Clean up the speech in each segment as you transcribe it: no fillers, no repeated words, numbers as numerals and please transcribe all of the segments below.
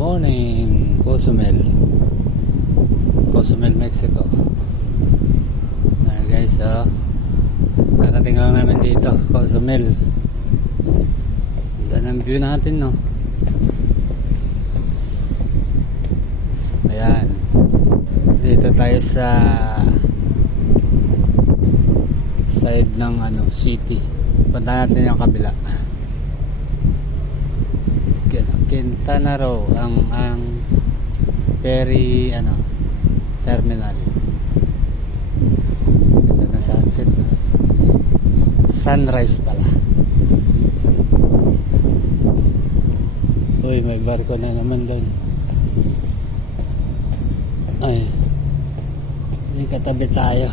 Morning, Cozumel, Mexico. Guys, karating lang namin dito, Cozumel. Ganda ng view natin, no? Ayan, dito tayo sa side ng city. Punta natin yung kabila. Quintana Roo ang ferry terminal. Ganda na sunset, no? Sunrise pala. Uy, may barko na naman doon. Ay, may katabi tayo.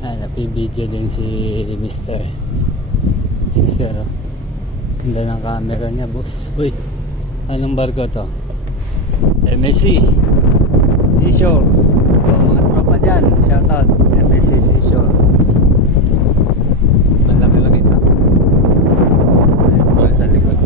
Napibidyo din si Mr. Si Sir. Ganda ng camera niya, boss. Uy, anong barko to? MSC Seashore. Mga tropa dyan, shoutout. MSC Seashore. Malaki-laki to. Ayun po sa likod.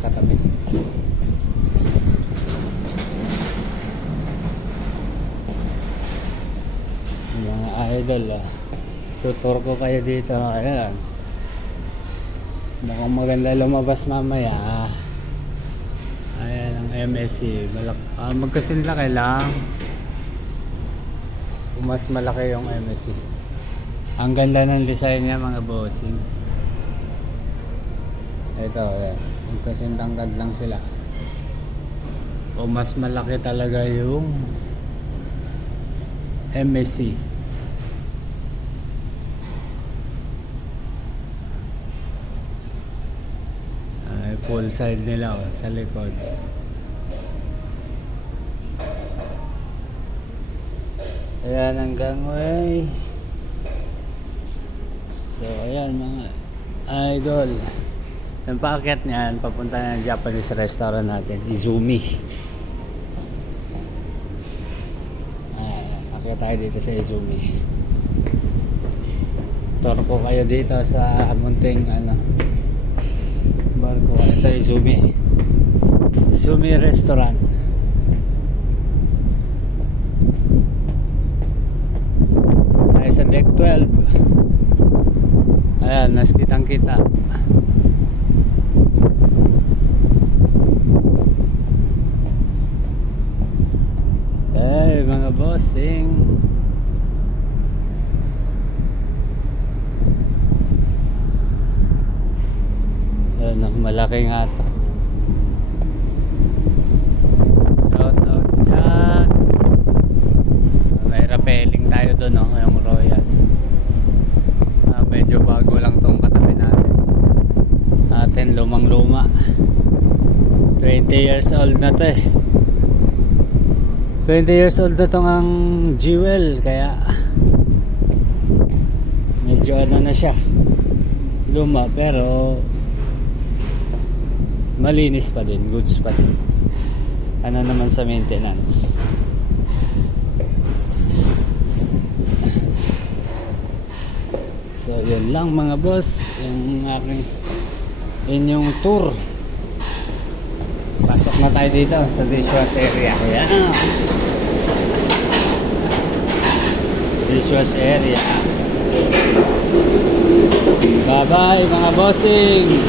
Katabi. Mga idol, tutur ko kayo dito. Ayan, mukhang maganda lumabas mamaya. Ayan ang MSC. Magkasin laki lang. Mas malaki yung MSC. Ang ganda ng design niya, mga bossing. Ito, ayan. Kasing tangkad lang sila. O mas malaki talaga yung MSC. Full side nila sa likod. Ayan ang gangway. So ayan mga idol, yung paakyat niyan papunta na ng Japanese restaurant natin, Izumi. Akyat tayo dito sa Izumi. Tour ko kayo dito sa munting barko. Ito Izumi restaurant. Tayo sa deck 12. Ayan, mas kitang kita. Ay, mga bossing. Ayan, malaki nga ito. Shout out dyan. May rappelling tayo doon, no? Yung Royal. Medyo bago lang tong katabi natin. Lumang luma. 20 years old na to eh. 20 years old na tong ang Jewel, kaya medyo na siya, luma, pero malinis pa din, goods pa din. Naman sa maintenance. So yun lang mga boss, yung aking inyong tour. Pasok na tayo dito sa dishwash area. Ayan, dishwash area. Bye bye mga bossing.